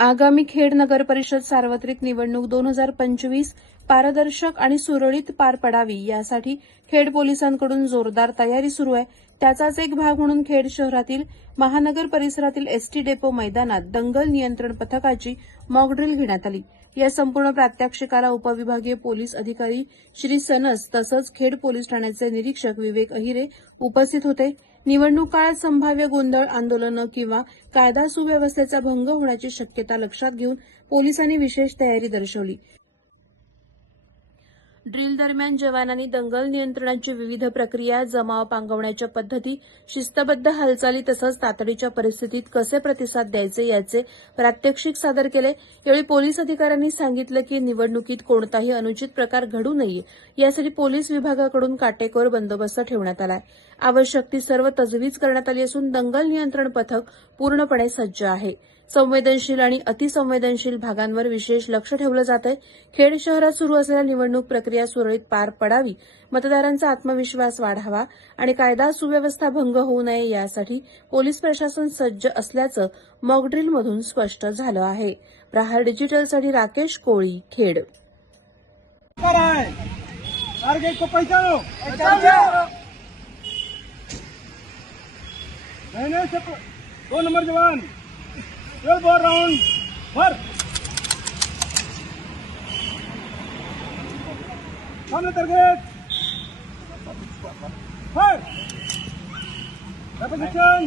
आगामी खेड नगर परिषद सार्वत्रिक निवडणूक 2025 पारदर्शक आणि सुरळीत पार पडावी यासाठी खेड पोलिसांकडून जोरदार तयारी सुरू आहे। त्याचाच एक भाग म्हणून खेड शहरातील महानगर परिसरातील एसटी डेपो मैदानात दंगल नियंत्रण पथकाची मॉकड्रिल घेण्यात आली। या संपूर्ण प्रात्यक्षिकाला उपविभागीय पोलीस अधिकारी श्री सनस तसंच खेड पोलीस ठाण्याचे निरीक्षक विवेक अहिरे उपस्थित होते। निवडणूक काळात संभाव्य गोंधळ, आंदोलनं किंवा कायदा सुव्यवस्थेचा भंग होण्याची शक्यता लक्षात घेऊन पोलिसांनी विशेष तयारी दर्शवली। ड्रिल दरम्यान जवानांनी दंगल नियंत्रणाची विविध प्रक्रिया, जमाव पांगवण्याच्या पद्धती, शिस्तबद्ध हालचाली तसंच तातडीच्या परिस्थितीत कसे प्रतिसाद द्यायचे याचे प्रात्यक्षिक सादर केले। यावेळी पोलीस अधिकाऱ्यांनी सांगितलं की निवडणुकीत कोणताही अनुचित प्रकार घडू नये यासाठी पोलीस विभागाकडून काटेकोर बंदोबस्त ठेवण्यात आला आहे। आवश्यक ती सर्व तजवीज करण्यात आली असून दंगल नियंत्रण पथक पूर्णपणे सज्ज आहे। संवेदनशील आणि अतिसंवेदनशील भागांवर विशेष लक्ष ठेवलं जात आहे। खेड शहरात सुरू असलेल्या निवडणूक प्रक्रिया सुरळीत पार पडावी, मतदारांचा आत्मविश्वास वाढावा आणि कायदा सुव्यवस्था भंग होऊ नये यासाठी पोलीस प्रशासन सज्ज असल्याचं मॉकड्रिलमधून स्पष्ट झालं आहे। प्रहार डिजिटलसाठी राकेश कोळी, खेड। दो नंबर जवान 12 बॉल राउंड फर सामने टारगेट फर रेपिटेशन